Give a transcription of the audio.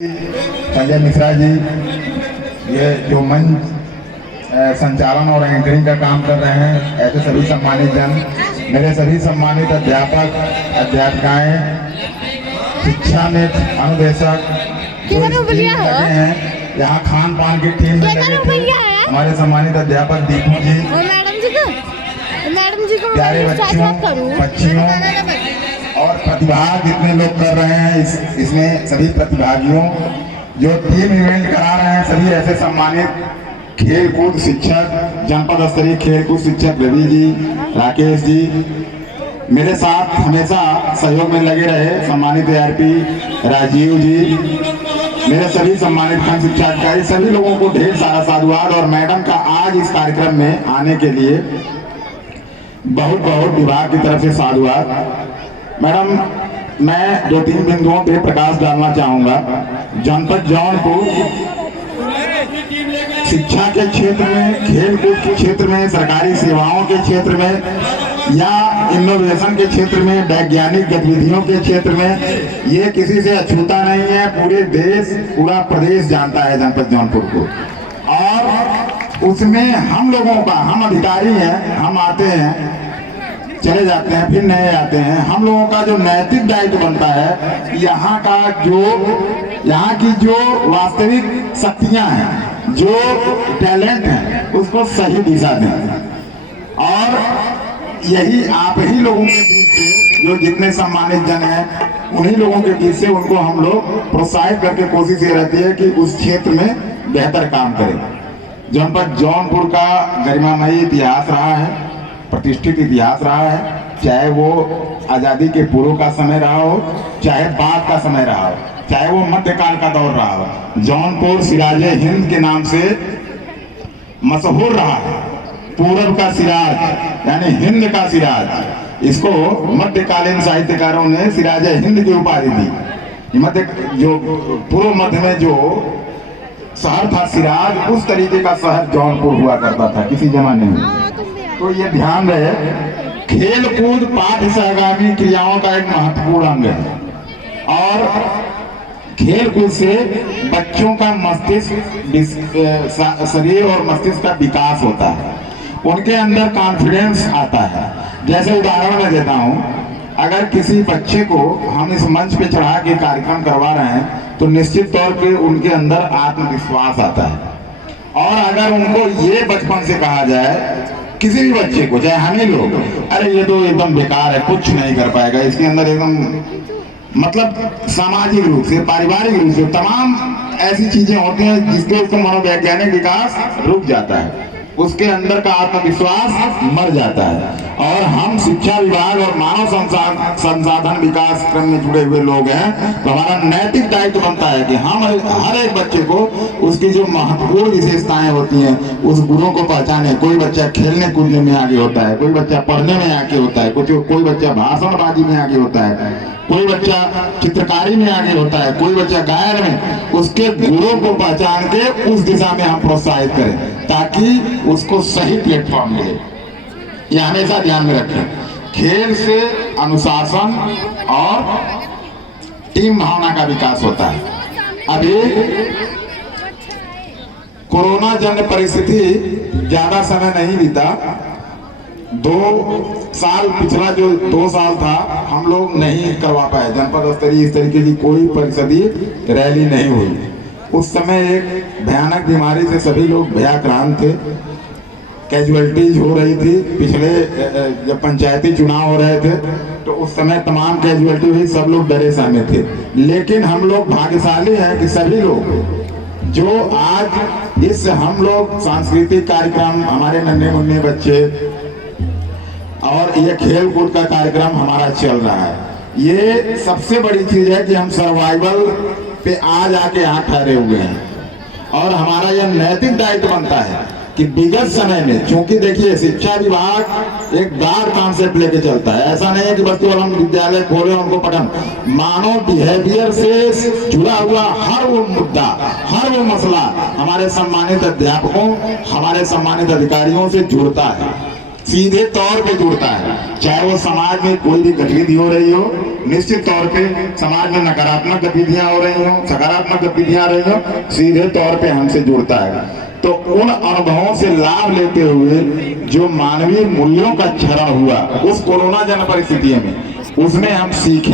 संजय मिश्रा जी ये जो मंच संचालन और एंकरिंग का काम कर रहे हैं, ऐसे सभी सम्मानित जन, मेरे सभी सम्मानित अध्यापक अध्यापिकाएं, शिक्षा में अनुदेशक जो लगे हैं, यहाँ खान पान की टीम में लगे थे हमारे सम्मानित अध्यापक दीपू जी, मैडम जी को प्यारे बच्चियों और प्रतिभाग जितने लोग कर रहे हैं इसमें सभी प्रतिभागियों जो टीम इवेंट करा रहे हैं, सभी ऐसे सम्मानित खेल कूद शिक्षक, जनपद स्तरीय खेल कूद शिक्षक रवि जी, राकेश जी, मेरे साथ हमेशा सहयोग में लगे रहे सम्मानित ARP राजीव जी, मेरे सभी सम्मानित खंड शिक्षा अधिकारी, सभी लोगों को ढेर सारा साधुवाद। और मैडम का आज इस कार्यक्रम में आने के लिए बहुत बहुत विभाग की तरफ से साधुवाद। मैडम, मैं 2-3 बिंदुओं पे प्रकाश डालना चाहूंगा। जनपद जौनपुर शिक्षा के क्षेत्र में, खेल कूद के क्षेत्र में, सरकारी सेवाओं के क्षेत्र में या इनोवेशन के क्षेत्र में, वैज्ञानिक गतिविधियों के क्षेत्र में ये किसी से अछूता नहीं है। पूरे देश, पूरा प्रदेश जानता है जनपद जौनपुर को। और उसमें हम लोगों का, हम अधिकारी हैं, हम आते हैं, चले जाते हैं, फिर नए आते हैं। हम लोगों का जो नैतिक दायित्व बनता है, यहाँ की जो वास्तविक शक्तियां हैं, जो टैलेंट है, उसको सही दिशा दें। और यही आप ही लोगों के बीच से, जो जितने सम्मानित जन हैं, उन्हीं लोगों के बीच से उनको हम लोग प्रोत्साहित करके कोशिश ये रहती है कि उस क्षेत्र में बेहतर काम करें। जनपद जौनपुर का गरिमामयी इतिहास रहा है, प्रतिष्ठित इतिहास रहा है, चाहे वो आजादी के पूर्व का समय रहा हो, चाहे बाद का समय रहा हो, चाहे वो मध्यकाल का दौर रहा हो। जौनपुर सिराजे हिंद के नाम से मशहूर रहा है। पूर्व का सिराज यानी हिंद का सिराज, इसको मध्यकालीन साहित्यकारों ने सिराजे हिंद की उपाधि दी। मध्य जो पूर्व मध्य में जो शहर था सिराज, उस तरीके का शहर जौनपुर हुआ करता था किसी जमाने में। तो ये ध्यान रहे, खेल कूद पाठ्य सहगामी क्रियाओं का एक महत्वपूर्ण अंग है। और खेल कूद से बच्चों का मस्तिष्क, शरीर और मस्तिष्क का विकास होता है, उनके अंदर कॉन्फिडेंस आता है। जैसे उदाहरण मैं देता हूँ, अगर किसी बच्चे को हम इस मंच पे चढ़ा के कार्यक्रम करवा रहे हैं तो निश्चित तौर पे उनके अंदर आत्मविश्वास आता है। और अगर उनको ये बचपन से कहा जाए, किसी भी बच्चे को, चाहे हमें लोग, अरे ये तो एकदम बेकार है, कुछ नहीं कर पाएगा, इसके अंदर एकदम मतलब सामाजिक रूप से, पारिवारिक रूप से तमाम ऐसी चीजें होती हैं जिसके उसका मनोवैज्ञानिक विकास रुक जाता है, उसके अंदर का आत्मविश्वास मर जाता है। और हम शिक्षा विभाग और मानव संसाधन विकास क्रम में जुड़े हुए लोग हैं, तो हमारा नैतिक दायित्व बनता है कि हम हर एक बच्चे को उसकी जो महत्वपूर्ण विशेषताएं होती हैं, उस गुणों को पहचाने। कोई बच्चा खेलने कूदने में आगे होता है, कोई बच्चा पढ़ने में आगे होता है, कोई बच्चा भाषणबाजी में आगे होता है, कोई बच्चा चित्रकारी में आगे होता है, कोई बच्चा गायन में। उसके गुणों को पहचान के उस दिशा में हम प्रोत्साहित करें ताकि उसको सही प्लेटफॉर्म मिले। ये हमेशा ध्यान में रखें। खेल से अनुशासन और टीम भावना का विकास होता है। अभी कोरोना जन्य परिस्थिति ज्यादा समय नहीं बीता, 2 साल, पिछला जो 2 साल था, हम लोग नहीं करवा पाए। जनपद स्तरीय इस तरीके की कोई परिषदीय रैली नहीं हुई। उस समय एक भयानक बीमारी से सभी लोग भयाक्रांत थे, कैजुअलिटीज हो रही थी। पिछले जब पंचायती चुनाव हो रहे थे तो उस समय तमाम कैजुअलिटी हुई, सब लोग डरे सहमे थे। लेकिन हम लोग भाग्यशाली हैं कि सभी लोग जो आज इस हम लोग सांस्कृतिक कार्यक्रम, हमारे नन्हे मुन्ने बच्चे और ये खेल कूद का कार्यक्रम हमारा चल रहा है, ये सबसे बड़ी चीज है कि हम सर्वाइवल पे आज आके यहाँ ठहरे हुए हैं। और हमारा यह नैतिक दायित्व बनता है कि विगत समय में, क्योंकि देखिए शिक्षा विभाग एक ब्रॉड कॉन्सेप्ट लेके चलता है। ऐसा नहीं है कि बस केवल हम विद्यालय खोले उनको पठन, मानव बिहेवियर से जुड़ा हुआ हर वो मुद्दा, हर वो मसला हमारे सम्मानित अध्यापकों, हमारे सम्मानित अधिकारियों से जुड़ता है। सीधे तौर पे जुड़ता है। चाहे वो समाज में कोई भी गतिविधि हो रही हो, निश्चित तौर पे समाज में नकारात्मक गतिविधियां हो रही हो, सकारात्मक गतिविधियां हो रही हो, सीधे तौर पे हमसे जुड़ता है। तो उन अनुभवों से लाभ लेते हुए जो मानवीय मूल्यों का क्षरण हुआ उस कोरोना जन परिस्थिति में, उसमें हम सीखे